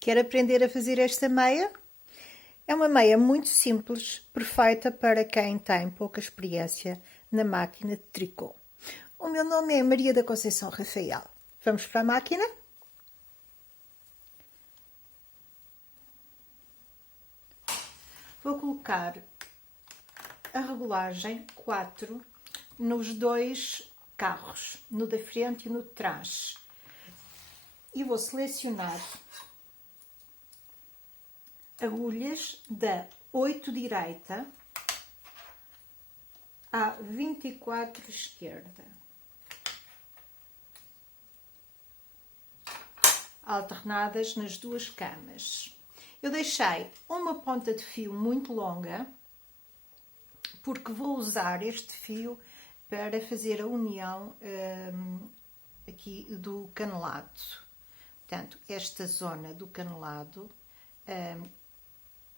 Quer aprender a fazer esta meia? É uma meia muito simples, perfeita para quem tem pouca experiência na máquina de tricô. O meu nome é Maria da Conceição Rafael. Vamos para a máquina? Vou colocar a regulagem 4 nos dois carros, no da frente e no de trás. E vou selecionar agulhas da 8 direita à 24 esquerda, alternadas nas duas camas. Eu deixei uma ponta de fio muito longa, porque vou usar este fio para fazer a união aqui do canelado. Portanto, esta zona do canelado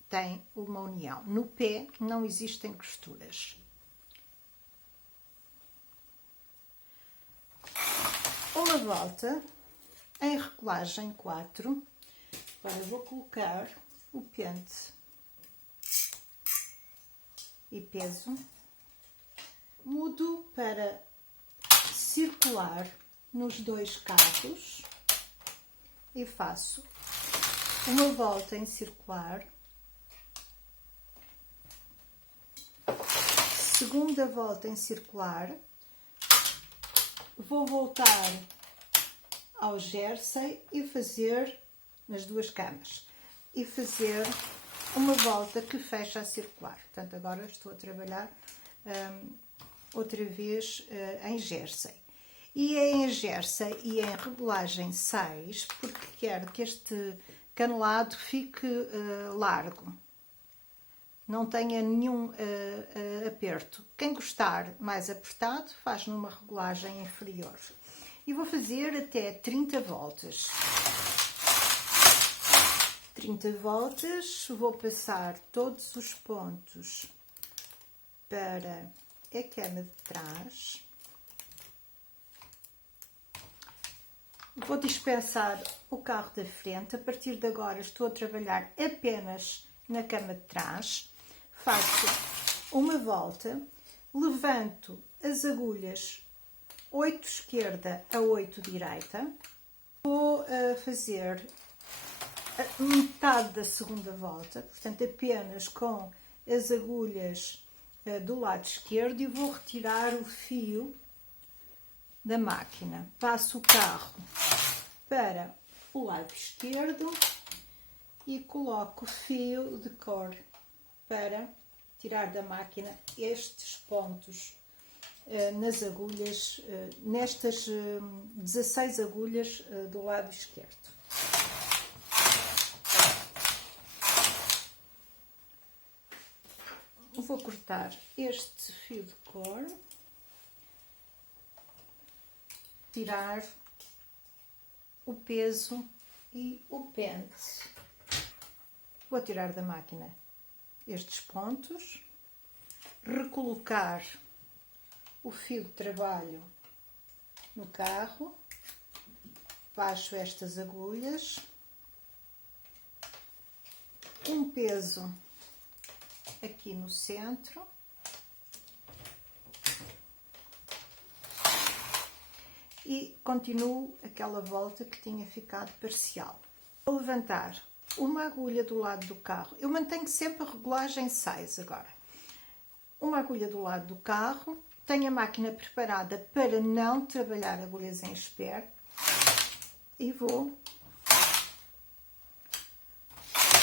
tem uma união. No pé não existem costuras. Uma volta em regulagem 4. Agora vou colocar o pente e peso. Mudo para circular nos dois carros e faço uma volta em circular, segunda volta em circular, vou voltar ao jersey e fazer nas duas camas e fazer uma volta que fecha a circular. Portanto, agora estou a trabalhar outra vez em jersey. E é em jersey e em regulagem 6, porque quero que este canelado fique largo, não tenha nenhum aperto. Quem gostar mais apertado faz numa regulagem inferior. E vou fazer até 30 voltas. 30 voltas, vou passar todos os pontos para a cama de trás. Vou dispensar o carro da frente. A partir de agora estou a trabalhar apenas na cama de trás. Faço uma volta, levanto as agulhas 8 esquerda a 8 direita. Vou fazer a metade da segunda volta, portanto apenas com as agulhas do lado esquerdo, e vou retirar o fio da máquina. Passo o carro para o lado esquerdo e coloco o fio de cor para tirar da máquina estes pontos nas agulhas, nestas 16 agulhas do lado esquerdo. Vou cortar este fio de cor, tirar o peso e o pente. Vou tirar da máquina estes pontos, recolocar o fio de trabalho no carro, baixo estas agulhas, um peso aqui no centro e continuo aquela volta que tinha ficado parcial. Vou levantar uma agulha do lado do carro. Eu mantenho sempre a regulagem 6 agora. Uma agulha do lado do carro. Tenho a máquina preparada para não trabalhar agulhas em espera e vou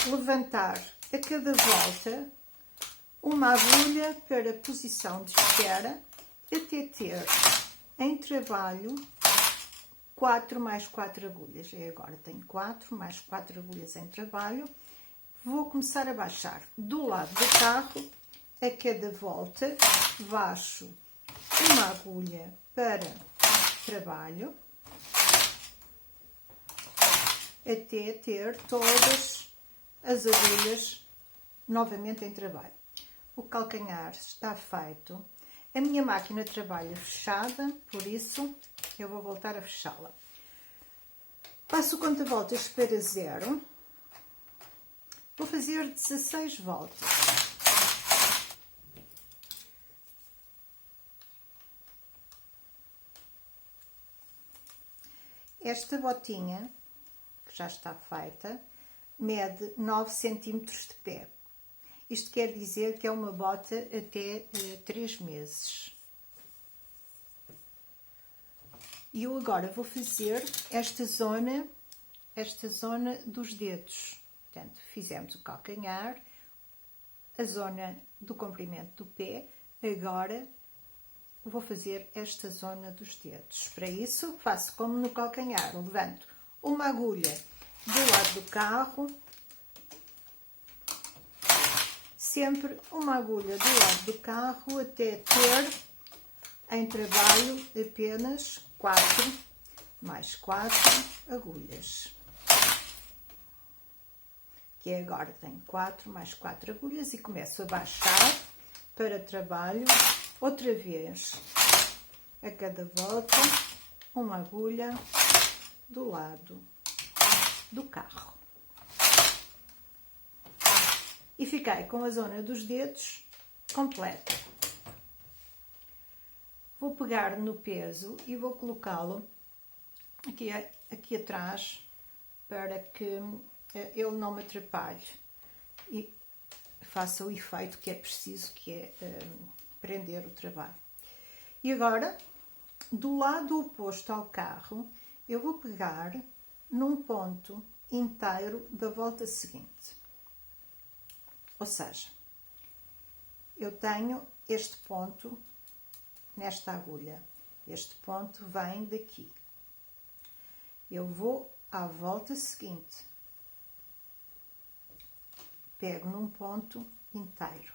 levantar a cada volta uma agulha para a posição de espera, até ter em trabalho 4 mais 4 agulhas. Agora tenho 4 mais 4 agulhas em trabalho. Vou começar a baixar do lado do carro. A cada volta baixo uma agulha para trabalho, até ter todas as agulhas novamente em trabalho. O calcanhar está feito. A minha máquina trabalha fechada, por isso eu vou voltar a fechá-la. Passo o conta-voltas para 0 Vou fazer 16 voltas. Esta botinha, que já está feita, mede 9 cm de pé. Isto quer dizer que é uma bota até 3 meses. E eu agora vou fazer esta zona dos dedos. Portanto, fizemos o calcanhar, a zona do comprimento do pé. Agora vou fazer esta zona dos dedos. Para isso, faço como no calcanhar. Levanto uma agulha do lado do carro, sempre uma agulha do lado do carro, até ter em trabalho apenas 4 mais 4 agulhas. Que agora tenho 4 mais 4 agulhas e começo a baixar para trabalho outra vez. A cada volta, uma agulha do lado do carro. E fiquei com a zona dos dedos completa. Vou pegar no peso e vou colocá-lo aqui atrás para que ele não me atrapalhe e faça o efeito que é preciso, que é prender o trabalho. E agora, do lado oposto ao carro, eu vou pegar num ponto inteiro da volta seguinte. Ou seja, eu tenho este ponto nesta agulha. Este ponto vem daqui. Eu vou à volta seguinte. Pego num ponto inteiro.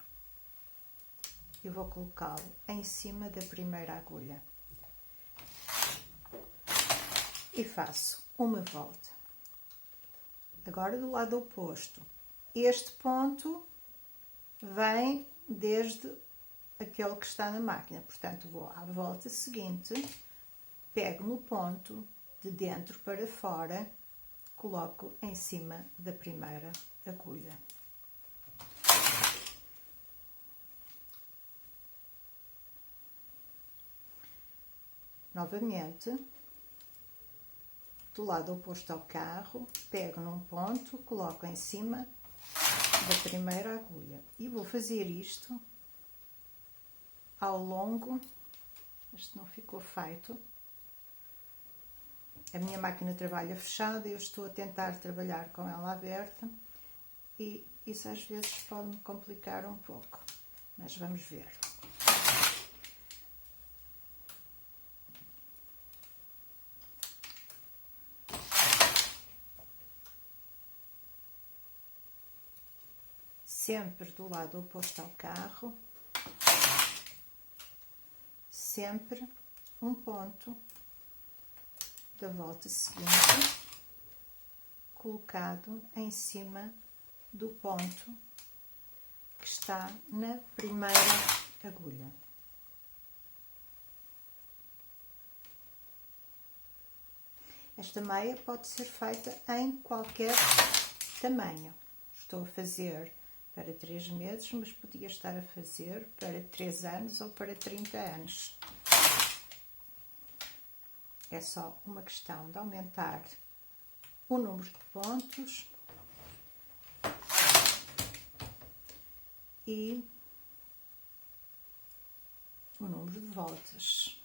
E vou colocá-lo em cima da primeira agulha. E faço uma volta. Agora do lado oposto. Este ponto vem desde aquele que está na máquina. Portanto, vou à volta seguinte, pego no ponto de dentro para fora, coloco em cima da primeira agulha. Novamente, do lado oposto ao carro, pego num ponto, coloco em cima da primeira agulha. E vou fazer isto ao longo. Este não ficou feito. A minha máquina trabalha fechada, eu estou a tentar trabalhar com ela aberta e isso às vezes pode me complicar um pouco, mas vamos ver. Sempre do lado oposto ao carro, sempre um ponto da volta seguinte colocado em cima do ponto que está na primeira agulha. Esta meia pode ser feita em qualquer tamanho. Estou a fazer para 3 meses, mas podia estar a fazer para 3 anos ou para 30 anos. É só uma questão de aumentar o número de pontos e o número de voltas.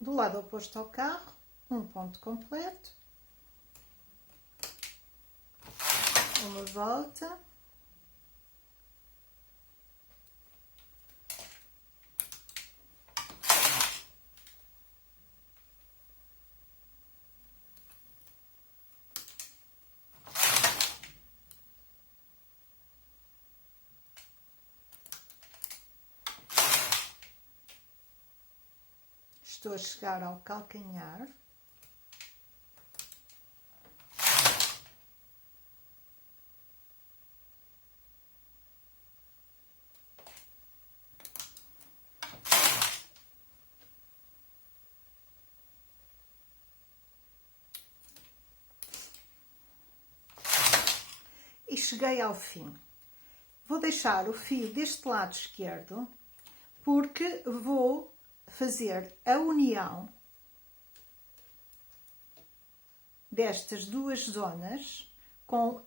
Do lado oposto ao carro, um ponto completo, uma volta, estou a chegar ao calcanhar. cheguei ao fim. Vou deixar o fio deste lado esquerdo porque vou fazer a união destas duas zonas com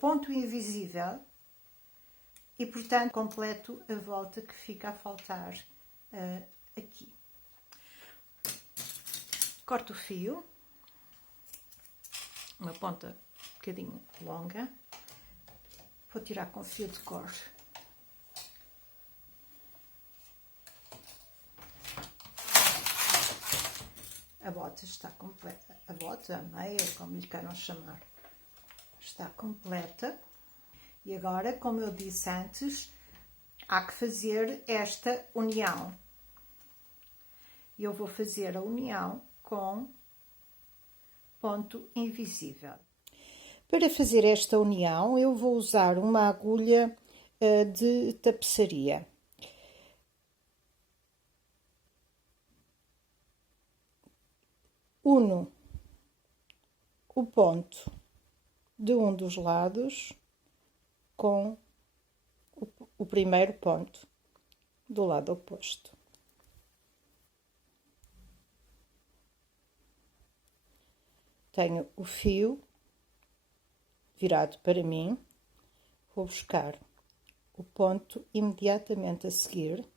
ponto invisível e, portanto, completo a volta que fica a faltar aqui. Corto o fio, uma ponta um bocadinho longa, vou tirar com fio de cor. A bota está completa, a bota, a meia, como lhe queiram chamar, está completa. E agora, como eu disse antes, há que fazer esta união. Eu vou fazer a união com ponto invisível. Para fazer esta união, eu vou usar uma agulha de tapeçaria. Uno o ponto de um dos lados com o primeiro ponto do lado oposto. Tenho o fio virado para mim, vou buscar o ponto imediatamente a seguir,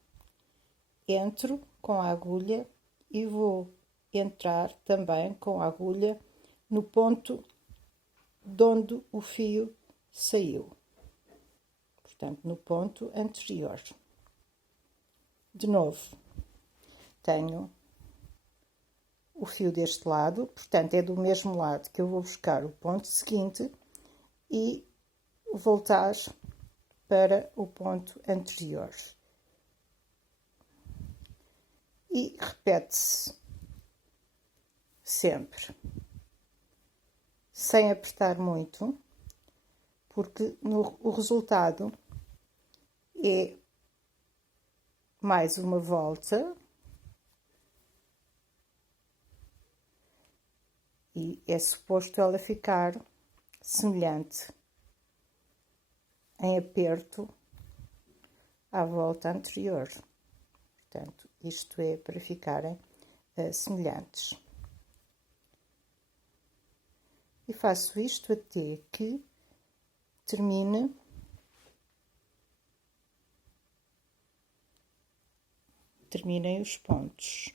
entro com a agulha e vou entrar também com a agulha no ponto de onde o fio saiu. Portanto, no ponto anterior. De novo, tenho o fio deste lado, portanto, é do mesmo lado que eu vou buscar o ponto seguinte e voltar para o ponto anterior. E repete-se sempre, sem apertar muito, porque o resultado é mais uma volta e é suposto ela ficar semelhante em aperto à volta anterior. Portanto, isto é para ficarem semelhantes. E faço isto até que termine terminem os pontos.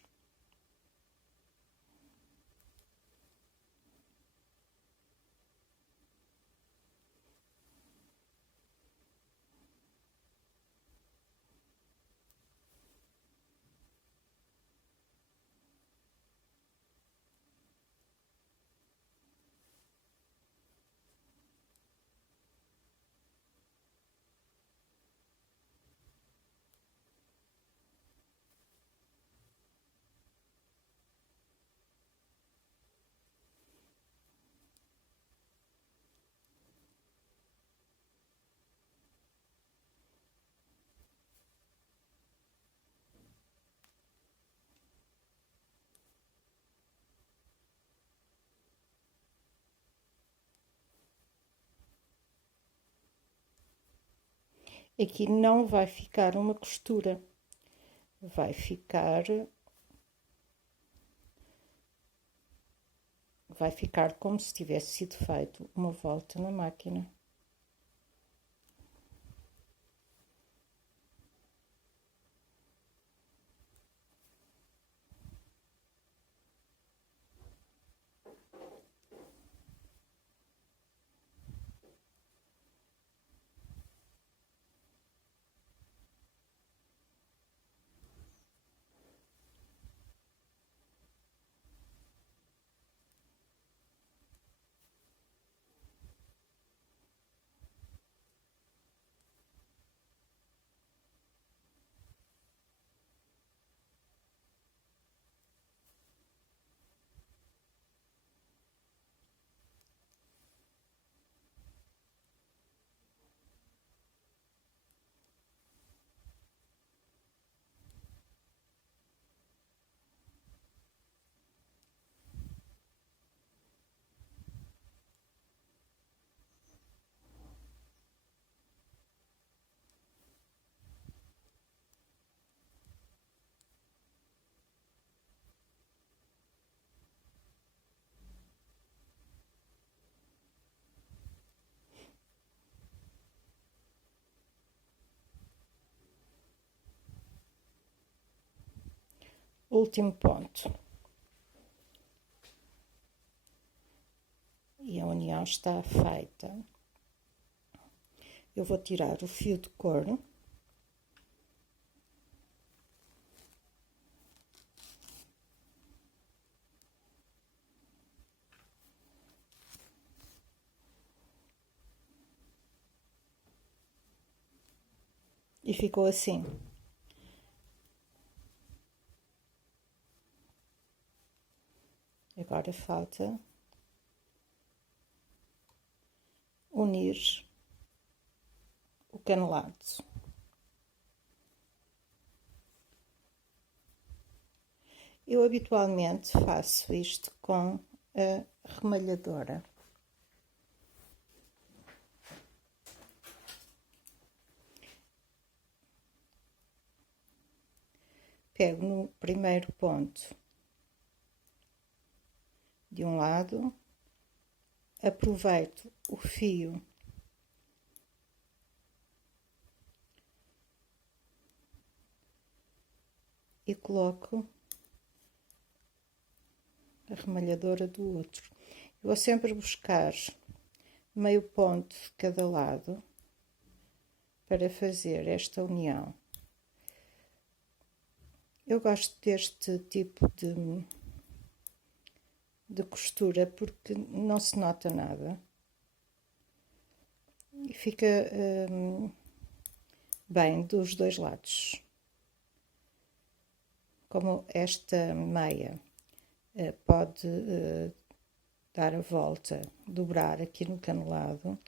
Aqui não vai ficar uma costura, vai ficar como se tivesse sido feito uma volta na máquina. último ponto. E a união está feita. Eu vou tirar o fio de couro. E ficou assim. Agora falta unir o canelado. Eu habitualmente faço isto com a remalhadora. Pego no primeiro ponto de um lado, aproveito o fio e coloco a remalhadora do outro. Eu vou sempre buscar meio ponto de cada lado para fazer esta união. Eu gosto deste tipo de costura porque não se nota nada e fica bem dos dois lados. Como esta meia pode dar a volta, dobrar aqui no canelado,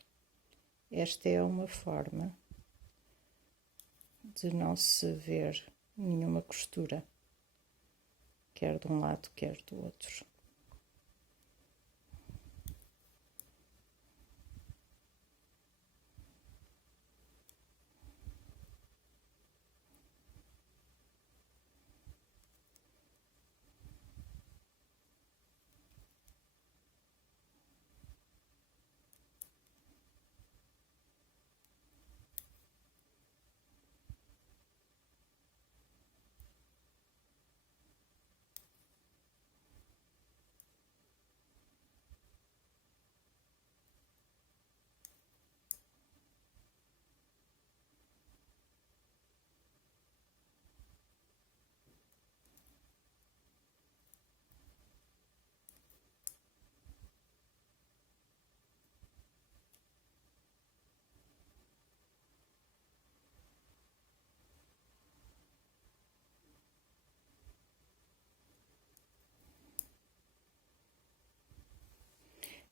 esta é uma forma de não se ver nenhuma costura, quer de um lado, quer do outro.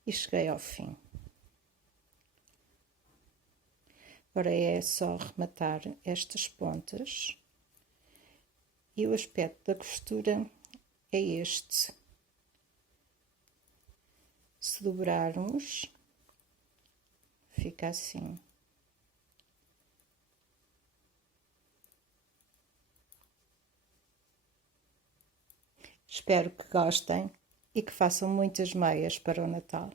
E cheguei ao fim. Agora é só rematar estas pontas e o aspecto da costura é este. Se dobrarmos, fica assim. Espero que gostem e que façam muitas meias para o Natal.